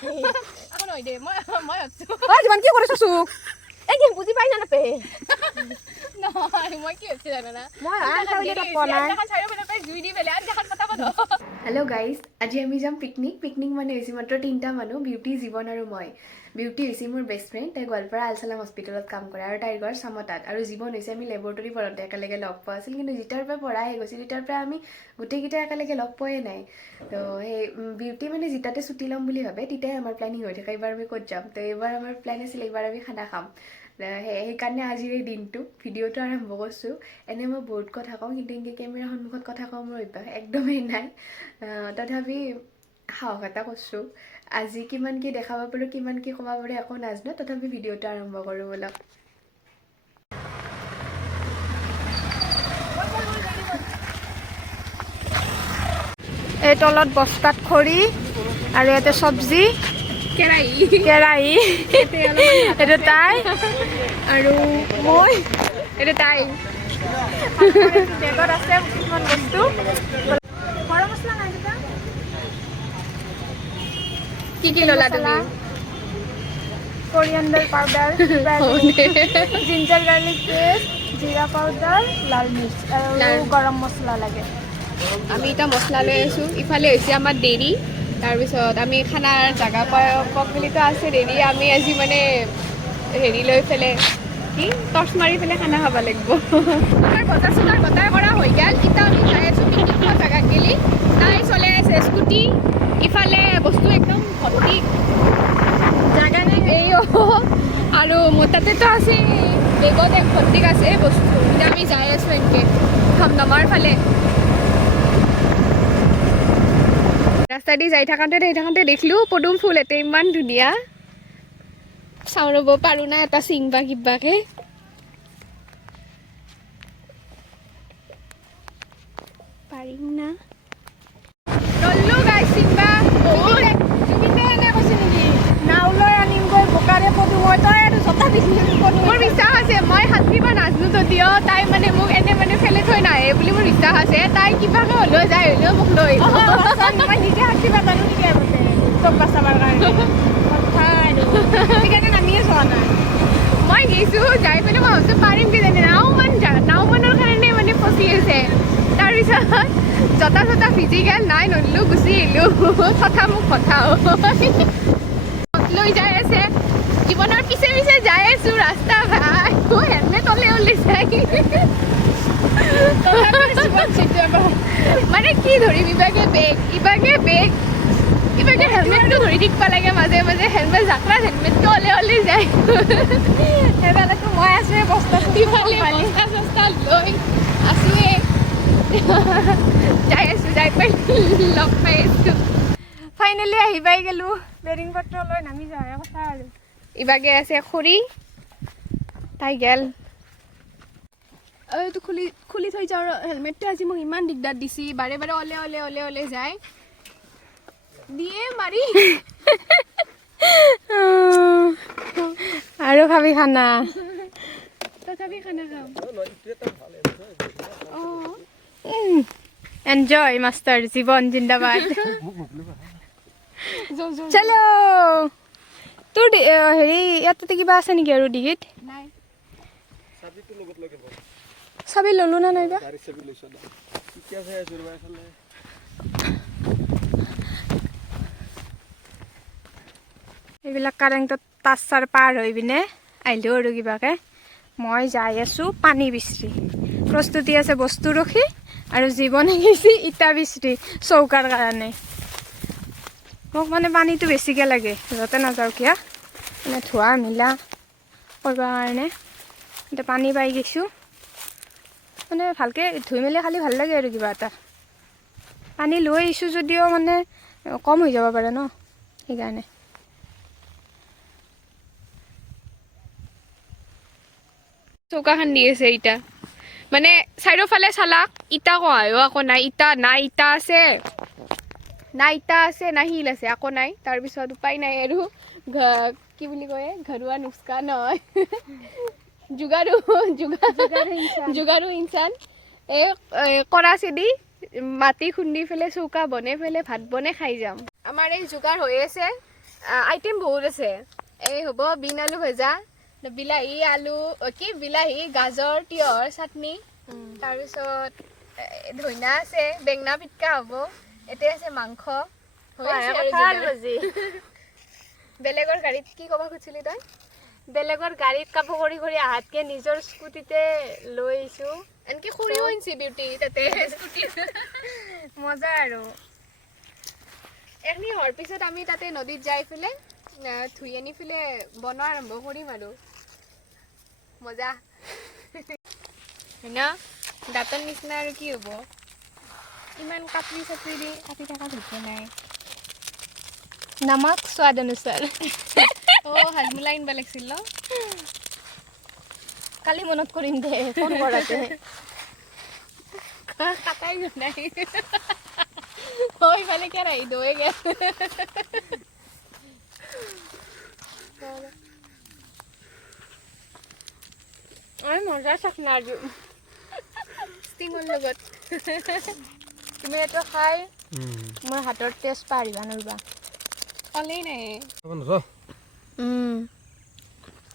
আকৌ নহয় দে মই ভাবছো যিমান কি কৰিছো এই কি বুজি পাই না নাপে নহয় মই কি ভাবছো জানা না মই জুই দি পেলাই আৰু দেখাত পতা কথা হেল্ল' গাইজ আজি আমি যাম পিকনিক মানে হৈছে মাত্ৰ 3টা মানুহ বিউটি জীৱন আৰু মই বিউটি হৈছে মোৰ বেষ্ট ফ্ৰেণ্ড তাই গোৱালপাৰা আলচালাম হস্পিটেলত কাম কৰে আৰু তাইৰ ঘৰ চামতাত আৰু জীৱন হৈছে আমি লেবৰেটৰী পঢ়োঁতে একেলগে লগ পোৱা আছিল কিন্তু যেতিয়াৰ পৰা পঢ়া আহি গৈছিল তেতিয়াৰ পৰা আমি গোটেইকেইটা একেলগে লগ পোৱাই নাই তো সেই বিউটি মানে যেতিয়াতে ছুটি ল'ম বুলি ভাবে তেতিয়াই আমাৰ প্লেনিং হৈ থাকে এইবাৰ আমি ক'ত যাম তো এইবাৰ আমাৰ প্লেন আছিল এইবাৰ আমি খানা খাম সেইকাৰণে আজিৰ এই দিনটো ভিডিঅ'টো আৰম্ভ কৰিছোঁ এনেই মই বহুত কথা কওঁ কিন্তু এনেকৈ কেমেৰাৰ সন্মুখত কথা কওঁ মোৰ অভ্যাস একদমেই নাই তথাপি সাহস এটা কৰিছোঁ আজি কিমান কি দেখাব পাৰোঁ কিমান কি ক'ব পাৰোঁ একো নাজানো তথাপি ভিডিঅ'টো আৰম্ভ কৰোঁ ব'লক এই তলত বস্তাত খৰি আৰু ইয়াতে চব্জি কেৰাহী এইটো তাই আৰু মই এইটো তাই বেগত আছে কিছুমান বস্তু গৰম মছলা নাই দাদা কি ললা তুমি কোৰিয়াণ্ডাৰ পাউডাৰ জিঞ্জাৰ গাৰ্লিক পেষ্ট জিৰা পাউডাৰ লাল মিৰ্চ আৰু গৰম মছলা লাগে আমি এটা মছলা লৈ আছোঁ ইফালে হৈছে আমাৰ দেৰি তাৰপিছত আমি খানাৰ জাগা পাওক বুলিতো আছে দেৰি আমি আজি মানে হেৰি লৈ পেলাই কি টৰ্চ মাৰি পেলাই খানা খাব লাগিব আমাৰ বজাৰ চজাৰ গটাই কৰা হৈ গ'ল এতিয়া আমি যাই আছোঁ পিকনিক খোৱা জাগাত গেলি তাই চলাই আছে স্কুটি ইফালে বস্তু একদম ভৰ্তি জাগা নাই এই আৰু মোৰ তাতেতো আছে বেগত এক ভৰ্তি আছে বস্তু এতিয়া আমি যাই আছোঁ এনেকৈ ধামধামাৰ ফালে ৰাস্তা দি যাই থাকোঁতে দেখিলোঁ পদুম ফুল এটা ইমান ধুনীয়া চাওঁ ৰ'ব পাৰোঁ না এটা চিংবা কিবাকে পাৰিম না ৰ'লো গাই চিংবা জুবিনে এনে কৈছে নেকি নাওলৈ আনিমগৈ বোকাৰে পদুমৰ তই আৰু জোতা পিন্ধি মোৰ বিশ্বাস আছে মই সাঁতুৰিব নাজানো যদিও তাই মানে মোক এনে মানে ফেলে থৈ নাহে বুলি মোৰ বিশ্বাস আছে তাই কিবাকে হ'লেও যায় হ'লেও মোক লৈ মই নিজে সাঁতুৰিব জানো নেকি আগতে তোক বাচাবৰ কাৰণে কথা আৰু সেইকাৰণে নামিয়ে যোৱা নাই মই গৈছোঁ যাই পেলাই মই ভাবছোঁ পাৰিম কিজানি নাওমানৰ কাৰণে মানে ফচি আছে তাৰপিছত জোতা চোতা ভিজি গ'ল নাই নদলোঁ গুচি আহিলোঁ কথা মোক কথা লৈ যাই আছে জীৱনৰ পিছে পিছে যাই আছোঁ ৰাস্তা ভাই হেলমেট ওলাই যায় মানে কি ধৰিম ইবাগে বেগ ইবাগে হেলমেটটো ধৰি থাকিব লাগে মাজে মাজে হেলমেট জাকৰাত হেলমেটটো ওলাই যায় সেইবেলাতো মই আছোঁৱে বস্তাটো ইফালে বস্তা চস্তা লৈ আছোঁৱে যাই পাই লগ পাই আছোঁ ফাইনেলি আহি পাই গ'লোঁ বেৰিং পত্ৰ লৈ নামি যোৱাহে কথা আৰু ইবাগে আছে খুৰী তাই গেল এইটো খুলি থৈ যাওঁ হেলমেটটো আজি মোক ইমান দিগদাৰ দিছি বাৰে বাৰে ওলে যায় দিয়ে মাৰি আৰু খাবি খানা তথাপি খানা খাম এনজয় মাষ্টাৰ জীৱন জিন্দাবাদ চলো তোৰ হেৰি ইয়াতে কিবা আছে নেকি আৰু ডিগিত নাই চাবি ল'লো না নাইবা এইবিলাক কাৰেণ্টত তাঁৰ চাৰ পাৰ হৈ পিনে আহিলোঁ আৰু কিবাকে মই যাই আছোঁ পানী বিচৰি প্ৰস্তুতি আছে বস্তু ৰখি আৰু জীৱনে গৈছে ইটা বিচৰি চৌকাৰ কাৰণে মোক মানে পানীটো বেছিকৈ লাগে য'তে নাযাওঁ কিয় মানে ধোৱা মিলা কৰিব কাৰণে এতিয়া পানী পাই গৈছোঁ মানে ভালকৈ ধুই মেলি খালি ভাল লাগে আৰু কিবা এটা পানী লৈ আহিছোঁ যদিও মানে কম হৈ যাব পাৰে ন সেইকাৰণে চৌকাখন দি আছে ইটা মানে চাৰিওফালে চালাক ইটা কহায়ো আকৌ নাই ইটা আছে না শিল আছে আকৌ নাই তাৰপিছত উপায় নাই আৰু কি বুলি কয় ঘৰুৱা নুস্কা নহয় যোগাৰু ইনচান এই কৰাচি দি মাটি খুন্দি পেলাই চৌকা বনাই পেলাই ভাত বনাই খাই যাম আমাৰ এই যোগাৰ হৈ আছে আইটেম বহুত আছে এই হ'ব বিন আলু ভজা বিলাহী আলু কি বিলাহী গাজৰ তিয়হৰ চাটনি তাৰপিছত ধইনা আছে বেঙনা পিটকা হ'ব এতিয়া আছে মাংস বেলেগৰ গাড়ীত কি ক'ব খুজিছিলি তই বেলেগৰ গাড়ীত কাপোৰ কৰি কৰি আহাতকে নিজৰ স্কুটিতে লৈ আহিছোঁ এনকি খুৰিও আনিছি বিউটি তাতে স্কুটিত মজা আৰু এখিনি হোৱাৰ পিছত আমি তাতে নদীত যাই পেলাই ধুই আনি পেলাই বনোৱা আৰম্ভ কৰিম আৰু মজা হয় না দাঁতৰ নিচিনা আৰু কি হ'ব ইমান কাপড়ি চাপড়ি দি কাটি থকা ধুতে নাই নমক স্বাদ অনুসাৰ হাজমোলা আনিব লাগিছিল ন কালি মনত কৰিম দে ফোন কৰাতে কাটাই নাই ইফালে কেৰাহী দৈ গেল মজা চাকনা আৰু ষ্টিঙৰ লগত তুমি এইটো খাই মোৰ হাতৰ টেষ্ট পাৰিবা নৰিবা কলেই নাই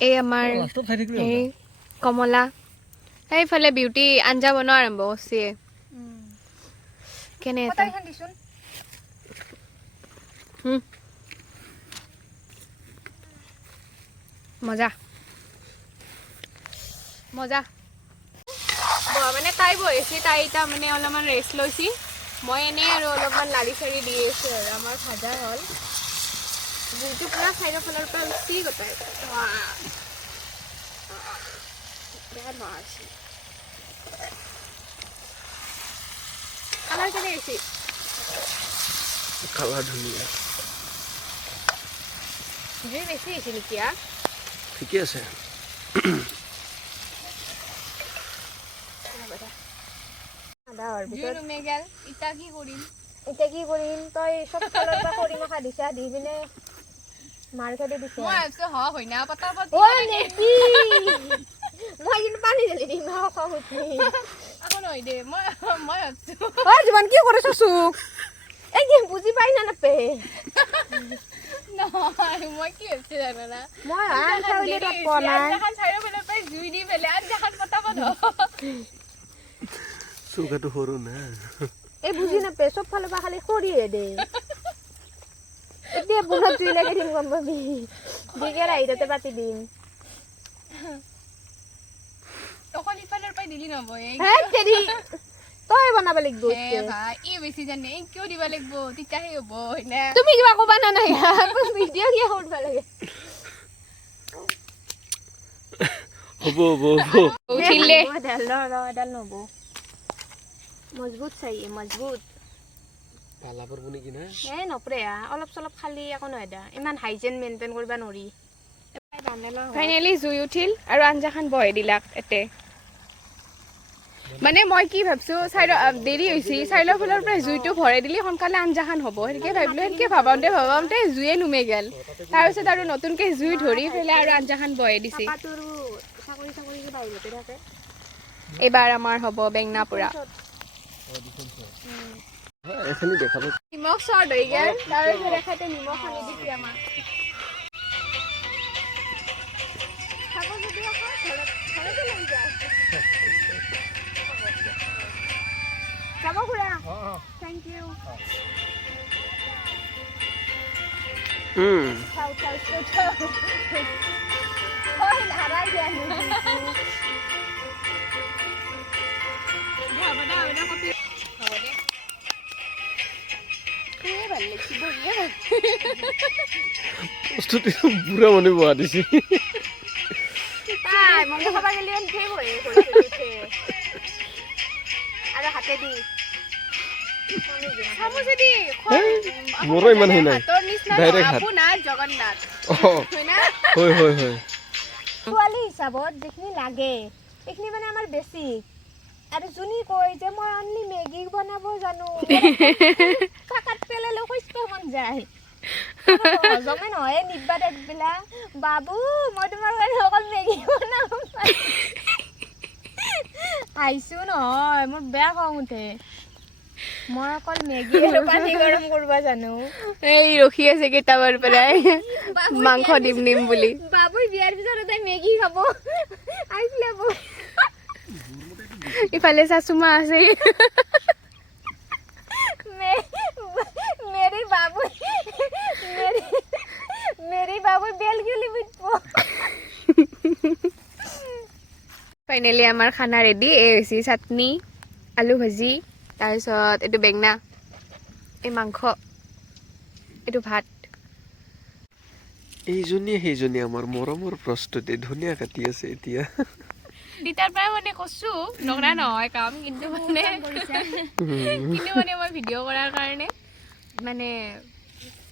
এই আমাৰ এই কমলা সেইফালে বিউটি আঞ্জা বনোৱা আৰম্ভ কৰিছে কেনে এটা মজা মজা মানে তাই বহিছে তাই এতিয়া মানে অলপমান ৰেষ্ট লৈছি মই এনেই আৰু অলপমান লাৰি চাৰি দি আছোঁ আৰু আমাৰ ভাজা হ'ল যিটো পুৰা চাইডৰ ফালৰ পৰা উঠি গোটাই কালাৰ কেনে হৈছে কালাৰ ধুনীয়া জুই বেছি হৈছে নেকি ঠিকে আছে জুই নুমে গেল ইটা কি কৰিম এতিয়া কি কৰিম তই চব ফালৰ পৰা কৰি মাখা দিছা দি পিনে মাৰ খেদি দিছা মই ভাবিছোঁ হয় না পটাপট মই কিন্তু পানী ঢালি দিম খং উঠি আকৌ নহয় দে মই ভাবিছোঁ জীৱন কি কৰিছ চুক এই কি বুজি পাই না নাপে নহয় মই কি ভাবিছোঁ জানানা মই আঞ্জাখন চাৰিওফালৰ পৰাই জুই দি পেলাই আঞ্জাখন পটাপট চৌকাটো সৰু না এই বুজি নাপে চব ফালৰ পৰা খালি খৰিয়ে দে এতিয়া বুঢ়া জুই লাগি দিম গম পাবি দিকে আহি তাতে পাতি দিম অকল ইফালৰ পৰাই দিলি নহ'ব তই বনাব লাগিব ভাই এই বেছি জানে এই কিয় দিব লাগিব তেতিয়াহে হ'ব হয়নে তুমি কিবা ক'বা না নাই ভিডিঅ' কিয় কৰিব লাগে হ'ব উঠিলে এডাল নহ'ব মজবুত চাই মজবুত পালা পৰব নেকি না নপৰে অলপ চলপ খালি একো নহয় দা ইমান হাইজেন মেইনটেইন কৰিব নোৱাৰি ফাইনেলি জুই উঠিল আৰু আঞ্জাখন বহাই দিলাক এতে মানে মই কি ভাবছো দেৰি হৈছে চাইলৰ ফালৰ পৰা জুইটো ভৰাই দিলে সোনকালে আঞ্জাখন হ'ব সেনেকে ভাবিলো সেনেকে ভাবাওঁতে জুয়ে নুমে গেল তাৰপিছত আৰু নতুনকে জুই ধৰি পেলাই আৰু আঞ্জাখন বহাই দিছে এইবাৰ আমাৰ হ'ব বেঙনা পোৰা এখানি দেখাবো নিমখ চৰ্ট হৈ গেল তাৰপিছত এখাতে নিমখ সানি দিছে আমাক যাব খুৰা থেংক ইউ বস্তুটো বুঢ়া মানুহ বহা দিছে মোৰো ইমান সেই নাই ডাইৰেক্ট হাত জগন্নাথ হয় ছোৱালী হিচাপত যিখিনি লাগে সেইখিনি মানে আমাৰ বেছি আৰু যোনী কয় যে মই অনলি মেগী বনাব জানো কাকাত পেলালে কষ্ট মন যায় হজমে নহয় নিব্বা দেখবিলা বাবু মই তোমাৰ কাৰণে অকল মেগী বনাব আহিছো নহয় মোৰ বেয়া খং উঠে মই অকল মেগী আৰু পানী গৰম কৰিব জানো এই ৰখি আছে কেইটাবাৰ পৰাই মাংস দিম বুলি বাবুই বিয়াৰ পিছত তাই মেগী খাব আহিছিলে ইফালে চাচুমা আছে मेरे बाबू बेल गली बिटपो ফাইনেলি আমাৰ খানা ৰেডি এই হৈছে চাটনি আলু ভাজি তাৰপিছত এইটো বেঙনা এই মাংস এইটো ভাত সেইজনী আমাৰ মৰমৰ প্ৰস্তুতি ধুনীয়া কাটি আছে এতিয়া তিতাৰ পৰাই মানে কৈছো নকৰা নহয় কাম কিন্তু মানে মই ভিডিঅ' কৰাৰ কাৰণে মানে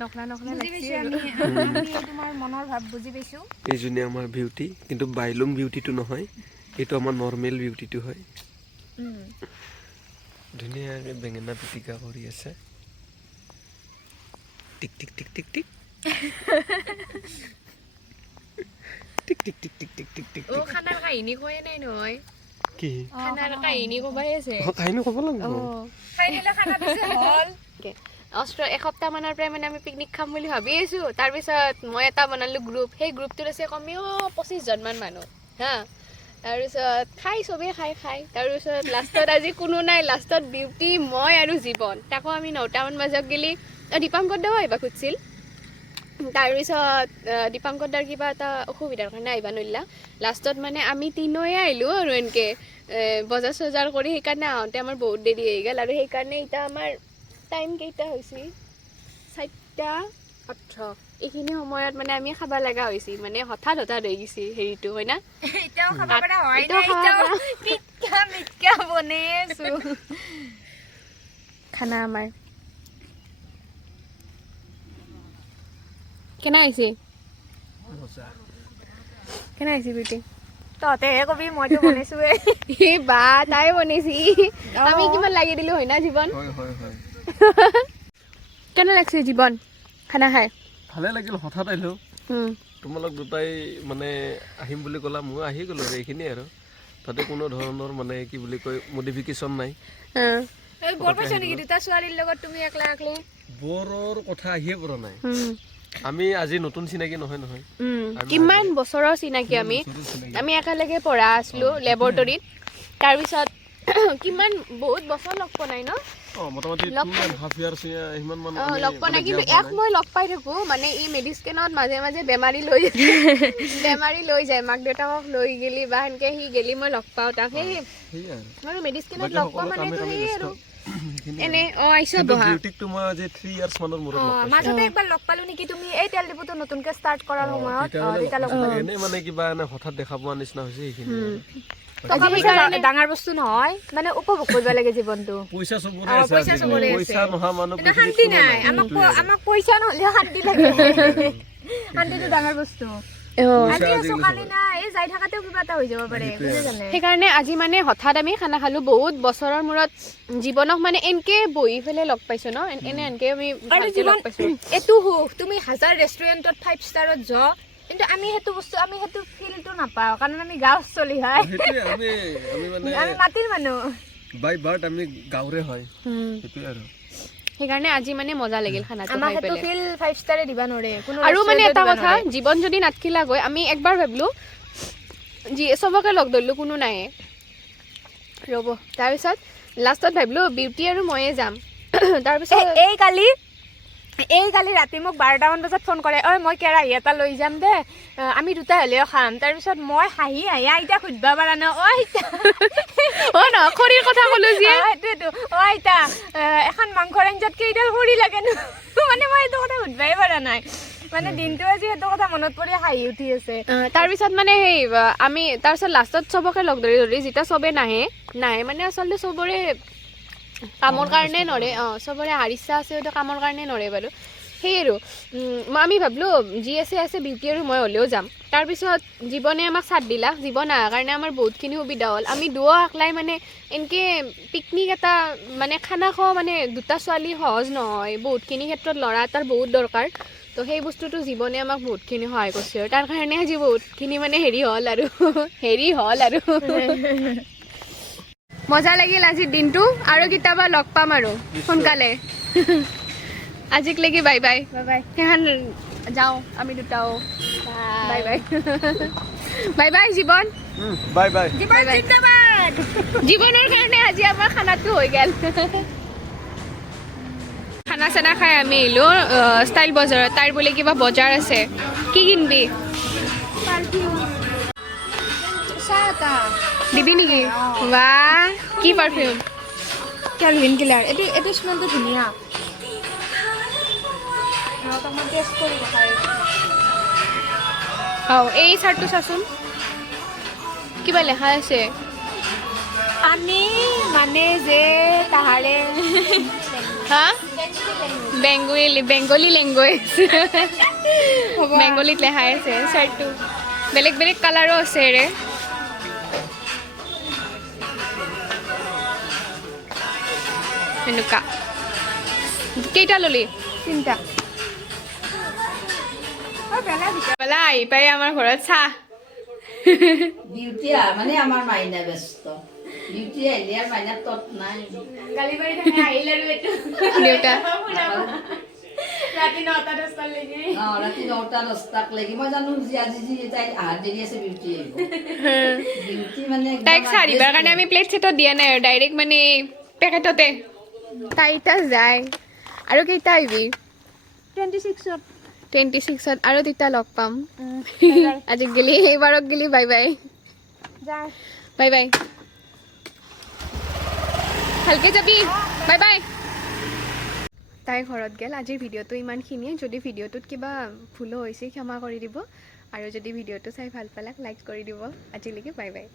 নকৰা লাগিছে তোমাৰ মনৰ ভাৱ বুজি পাইছো এইজনী আমাৰ বিউটি কিন্তু বাইলুং বিউটিটো নহয় এইটো আমাৰ নৰ্মেল বিউটিটো হয় ধুনীয়াকৈ বেঙেনা পিটিকা কৰি আছে টিক টিক টিক টিক টিক টিক টিক টিক টিক টিক টিক টিক অ খানাৰ কাহিনী কৈয়ে নাই নহয় কি খানাৰ কাহিনী ক'বাই আছে কাহিনী ক'ব লাগিব এসপ্তাহ মানৰ পৰাই মানে আমি পিকনিক খাম বুলি ভাবি আছো তাৰপিছত মই এটা বনালো গ্ৰুপ সেই গ্ৰুপটোত আছে কমেও 25 মান মানুহ হা তাৰপিছত চবেই খাই তাৰপিছত লাষ্টত আজি কোনো নাই লাষ্টত বিউটি মই আৰু জীৱন তাকো আমি 9টা মান বজাত গেলি দীপাংকৰ দাও আহিবা খুজিছিল তাৰপিছত দীপাংকৰ দাৰ কিবা এটা অসুবিধাৰ কাৰণে আহিবা নোৱাৰিলা লাষ্টত মানে আমি তিনিওয়ে আহিলোঁ আৰু এনেকৈ বজাৰ চজাৰ কৰি সেইকাৰণে আহোঁতে আমাৰ বহুত দেৰি হৈ গ'ল আৰু সেইকাৰণে এতিয়া আমাৰ টাইম কেইটা হৈছে 4:18 এইখিনি সময়ত মানে আমি খাব লগা হৈছে মানে হঠাৎ হৈ গৈছে হেৰিটো হয় না এতিয়াও খাব পৰা হয় না এতিয়াও মিটকা বনাই আছো খানা আমাৰ কেনে হৈছে বিউটি তহঁতেহে কবি মইতো বনাইছোৱে বা তাই বনাইছি আমি কিমান লাগি দিলো হয় না জীৱন কেনে লাগছে জীৱন খানা খাই ভালে লাগিল হঠাৎ আহিলো তোমালোক দুটাই মানে আহিম বুলি ক'লা মই আহি গ'লো আৰু এইখিনিয়ে আৰু তাতে কোনো ধৰণৰ মানে কি বুলি কয় মডিফিকেশ্যন নাই বৰ পাইছা নেকি দুটা ছোৱালীৰ লগত তুমি একলা বৰৰ কথা আহিয়ে পৰা নাই আমি আজি নতুন চিনাকি নহয় কিমান বছৰৰ চিনাকি আমি একেলগে পঢ়া আছিলো লেবৰেটৰীত তাৰপিছত কিমান বহুত বছৰ লগ পোৱা নাই ন মোটামুটি 2.5 years ইমান মান লগ পোৱা নাই কিন্তু এক মই লগ পাই থাকো মানে ই মেডিকেলত মাজে মাজে বেমাৰী লৈ যায় মাক দেউতাকক লৈ গেলি বা সেনেকে সি গেলি মই লগ পাওঁ তাক সেই আৰু মেডিকেলত লগ পোৱা মানে সেই আৰু এনে আইছো বহা বিউটিকটো মই আজি 3 years মানৰ মূৰত লগ পাইছো মাজতে একবাৰ লগ পালো নেকি তুমি এই তেল ডিপুটো নতুনকে ষ্টাৰ্ট কৰাৰ সময়ত তেতিয়া লগ পালো এনে মানে কিবা এনে হঠাৎ দেখা পোৱা নিচিনা হৈছে এইখিনি টকা পইচা ডাঙৰ বস্তু নহয় মানে উপভোগ কৰিব লাগে জীৱনটো পইচা চবৰে আছে পইচা নহা মানুহ শান্তি নাই আমাক পইচা নহলে শান্তি লাগে শান্তিটো ডাঙৰ বস্তু সেইকাৰণে আজি মানে হঠাৎ আমি খানা খালো বহুত বছৰৰ মূৰত জীৱনক মানে এনকে বহি পেলাই লগ পাইছো ন এনকে আমি লগ পাইছো এইটো সুখ তুমি 1000 ৰেষ্টুৰেণ্টত 5 ষ্টাৰত যোৱা কিন্তু আমি সেইটো বস্তু আমি সেইটো ফিলটো নাপাওঁ কাৰণ আমি গাঁৱত চলি হয় আমি মাটিৰ মানুহ বাই বাৰ্ট আমি গাঁৱৰে হয় সেইটোৱে আৰু সেইকাৰণে আজি মানে মজা লাগিল খানাটো খাই পেলাই আমাক ফিল 5 ষ্টাৰে দিবা নৰে কোনো আৰু মানে এটা কথা জীৱন যদি নাটকিলা গৈ আমি একবাৰ ভাবলো সবকে লগ ধৰিলো কোনো নাই ৰ'ব তাৰপিছত লাষ্টত ভাবিলো বিউটি আৰু ময়ে যাম তাৰপিছত এই কালি ৰাতি মোক 12টা মান বজাত ফোন কৰে ঐ মই কেৰাহী এটা লৈ যাম দে আমি দুটা হ'লেও খাম তাৰপিছত মই হাঁহি আইতা সুধবা পাৰা ন ন খৰিৰ কথা ক'লো যে সেইটোৱেতো আইতা এখন মাংসৰ আঞ্জাত কেইডাল খৰি লাগে ন মানে মই এইটো কথা সুধবাই পাৰা নাই মানে দিনটো আজি সেইটো কথা মনত পৰি হাঁহি উঠি আছে তাৰপিছত মানে সেই আমি তাৰপিছত লাষ্টত চবকে লগ ধৰি যেতিয়া চবে নাহে মানে আচলতে চবৰে কামৰ কাৰণে নৰে চবৰে হাৰিচ্ছা আছে হয়তো কামৰ কাৰণে নৰে বাৰু সেই আৰু আমি ভাবিলো যি আছে বিউটি আৰু মই হ'লেও যাম তাৰপিছত জীৱনে আমাক চাথ দিলা জীৱন অহাৰ কাৰণে আমাৰ বহুতখিনি সুবিধা হ'ল আমি দুয়ো আকলাই মানে এনেকৈ পিকনিক এটা মানে খানা খোৱা মানে দুটা ছোৱালী সহজ নহয় বহুতখিনি ক্ষেত্ৰত ল'ৰা এটাৰ বহুত দৰকাৰ তো সেই বস্তুটো জীৱনে আমাক বহুতখিনি সহায় কৰিছে আৰু তাৰ কাৰণে আজি বহুতখিনি মানে হেৰি হ'ল আৰু মজা লাগিল আজিৰ দিনটো আৰু কেতিয়াবা লগ পাম আৰু সোনকালে আজিক লাগি বাই বাই বাই সেইখন যাওঁ আমি দুটাও বাই বাই বাই বাই জীৱন বাই বাই জীবন জিন্দাবাদ জীৱনৰ কাৰণে আজি আমাৰ খানাটো হৈ গ'ল খানা চানা খাই আমি আহিলোঁ ষ্টাইল বজাৰত তাৰ বোলে কিবা বজাৰ আছে কি কিনবি দিবি নেকি বাহ কি পাৰফিউম কেলভিন কিলাৰ এইটো স্মেলটো ধুনীয়া টেষ্ট কৰি দেখাই এই চাৰ্টটো চাচোন কিবা লেখা আছে আমি মানে যে তাহাৰে হা বেংগলী লেংগুৱেজ বেংগলীত লেখাই আছে চাৰ্টটো বেলেগ বেলেগ কালাৰো আছে ৰে এনেকুৱা কেইটা ললি 3টা বেলা আহি পাই আমাৰ ঘৰত চাহ বিউটি মানে আমাৰ মাইনা ব্যস্ত বিউটি আহিলে আৰু মাইনা তত নাই দেউতা ৰাতি 9টা-10টাক লাগি মই জানো যে আজি তাই আহাৰ দেৰি আছে বিউটি আহিব বিউটি মানে তাইক চাহ দিবৰ কাৰণে আমি প্লেট ছেটত দিয়া নাই আৰু ডাইৰেক্ট মানে পেকেটতে তাই এতিয়া যায় আৰু কেইটা আহিবি 26ত 26ত আৰু তেতিয়া লগ পাম আজিক গেলি এইবাৰক গেলি বাই বাই যায় বাই বাই ভালকে যাবি বাই বাই তাই ঘৰত গেল আজিৰ ভিডিঅ'টো ইমানখিনিয়ে যদি ভিডিঅ'টোত কিবা ভুলো হৈছে ক্ষমা কৰি দিব আৰু যদি ভিডিঅ'টো চাই ভাল পালাক লাইক কৰি দিব আজিলৈকে বাই বাই